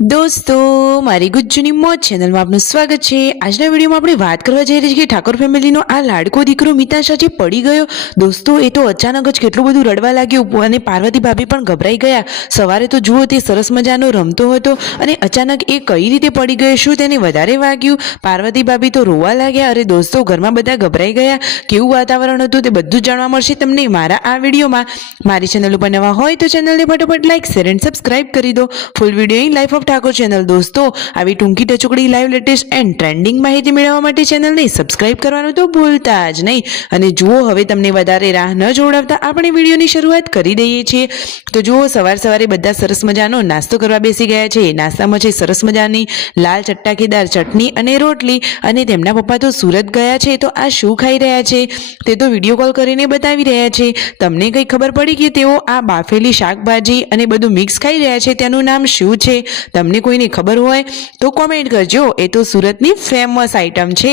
દોસ્તો, મારી ગુજ્જુની મોજ ચેનલમાં આપનું સ્વાગત છે। આજના વિડીયોમાં આપણે વાત કરવા જઈ રહી છીએ કે ઠાકોર ફેમિલીનો આ લાડકો દીકરો મિતાંશ આજે પડી ગયો। દોસ્તો, એ તો અચાનક જ કેટલું બધું રડવા લાગ્યો અને પાર્વતી ભાભી પણ ગભરાઈ ગયા। સવારે તો જુઓ તે સરસ મજાનો રમતો હતો અને અચાનક એ કઈ રીતે પડી ગયો, શું તેને વધારે વાગ્યું? પાર્વતી ભાભી તો રોવા લાગ્યા। અરે દોસ્તો, ઘરમાં બધા ગભરાઈ ગયા। કેવું વાતાવરણ હતું તે બધું જ જાણવા મળશે તમને મારા આ વિડીયોમાં। મારી ચેનલ ઉપર નવા હોય તો ચેનલને ફટાફટ લાઈક, શેર એન્ડ સબસ્ક્રાઇબ કરી દો। Full video in life of Thakor channel. દોસ્તો, આવી ટૂંકી ટચુકડી લાઈવ લેટેસ્ટ એન્ડ ટ્રેન્ડિંગ માહિતી મેળવવા માટે ચેનલને સબસ્ક્રાઇબ કરવાનું તો ભૂલતા જ નહીં। અને જુઓ, હવે તમને વધારે રાહ ન જોડાવતા આપણે વિડીયોની શરૂઆત કરી દઈએ છીએ। તો જુઓ, સવારે બધા સરસ મજાનો નાસ્તો કરવા બેસી ગયા છે। નાસ્તામાં છે સરસ મજાની લાલ ચટાકેદાર ચટણી અને રોટલી। અને તેમના પપ્પા તો સુરત ગયા છે, તો આ શું ખાઈ રહ્યા છે તે તો વિડીયો કોલ કરીને બતાવી રહ્યા છે। તમને કઈ ખબર પડી કે તેઓ આ બાફેલી શાકભાજી અને બધું મિક્સ ખાઈ રહ્યા છે, તેનું નામ શું છે? તમને કોઈને ખબર હોય તો કોમેન્ટ કરજો। એ તો સુરતની ફેમસ આઈટમ છે,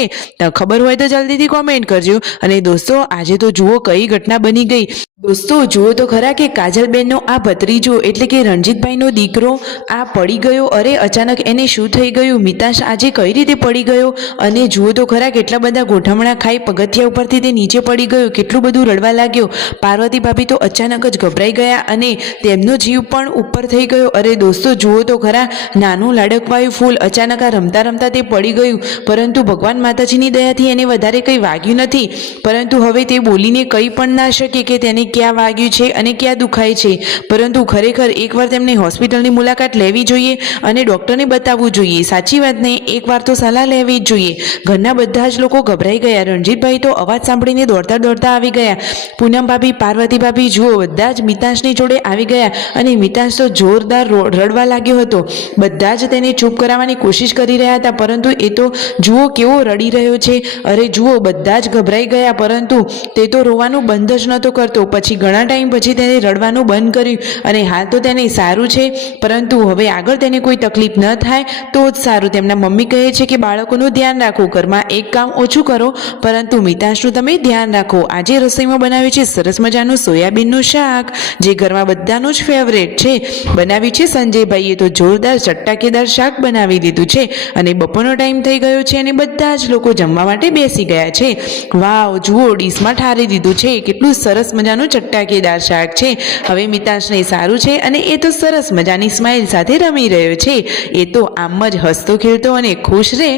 ખબર હોય તો જલ્દીથી કોમેન્ટ કરજો। અને દોસ્તો, આજે તો જુઓ કઈ ઘટના બની ગઈ। દોસ્તો, જુઓ તો ખરા કે કાજલબેનનો આ ભત્રીજો એટલે કે રણજીતભાઈનો દીકરો આ પડી ગયો। અરે અચાનક એને શું થઈ ગયું? મિતાંશ આજે કઈ રીતે પડી ગયો? અને જુઓ તો ખરા કેટલા બધા ગોઠમણા ખાઈ પગથિયા ઉપરથી તે નીચે પડી ગયો, કેટલું બધું રડવા લાગ્યો। પાર્વતી ભાભી તો અચાનક જ ગભરાઈ ગયા અને તેમનો જીવ પણ ઉપર થઈ ગયો। અરે દોસ્તો, જુઓ તો ખરા, નાનું લાડકવાયું ફૂલ અચાનક આ રમતા રમતા તે પડી ગયું, પરંતુ ભગવાન માતાજીની દયાથી એને વધારે કંઈ વાગ્યું નથી। પરંતુ હવે તે બોલીને કંઈ પણ ના શકે કે તેને ક્યાં વાગ્યું છે અને ક્યાં દુખાય છે। પરંતુ ખરેખર એકવાર તેમને હોસ્પિટલની મુલાકાત લેવી જોઈએ અને ડૉક્ટરને બતાવવું જોઈએ। સાચી વાત ને, એકવાર તો સલાહ લેવી જ જોઈએ। ઘરના બધા જ લોકો ગભરાઈ ગયા। રણજીતભાઈ તો અવાજ સાંભળીને દોડતા આવી ગયા। પૂનમ ભાભી, પાર્વતી ભાભી, જુઓ બધા જ મિતાંશની જોડે આવી ગયા અને મિતાંશ તો જોરદાર રડવા લાગ્યો હતો। બધા જ તેને ચૂપ કરાવવાની કોશિશ કરી રહ્યા હતા, પરંતુ એ તો જુઓ કેવો રડી રહ્યો છે। અરે જુઓ, બધા જ ગભરાઈ ગયા, પરંતુ તે તો રોવાનું બંધ જ નહોતો કરતો। પછી ઘણા ટાઈમ પછી તેને રડવાનું બંધ કર્યું અને હાલ તો તેને સારું છે, પરંતુ હવે આગળ તેને કોઈ તકલીફ ન થાય તો જ સારું। તેમના મમ્મી કહે છે કે બાળકોનું ધ્યાન રાખો, ઘરમાં એક કામ ઓછું કરો, પરંતુ મિતાંશનું તમે ધ્યાન રાખો। આજે રસોઈમાં બનાવ્યું છે સરસ મજાનું સોયાબીનનું શાક, જે ઘરમાં બધાનું જ ફેવરેટ છે। બનાવ્યું છે સંજયભાઈએ તો જોરદાર ચટાકેદાર શાક બનાવી દીધું છે અને બપોરનો ટાઈમ થઈ ગયો છે અને બધા જ લોકો જમવા માટે બેસી ગયા છે। વાવ, જુઓ ડીશમાં ઠારી દીધું છે, કેટલું સરસ મજાનું ચટાકેદાર શાક છે। હવે મિતાંશને સારું છે અને એ તો સરસ મજાની સ્માઇલ સાથે રમી રહ્યો છે। એ તો આમ જ હસતો ખેલતો અને ખુશ રહે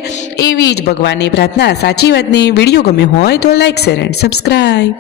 એવી જ ભગવાનની પ્રાર્થના। સાચી વાતને, વિડીયો ગમ્યો હોય તો લાઈક, શેર એન્ડ સબસ્ક્રાઇબ।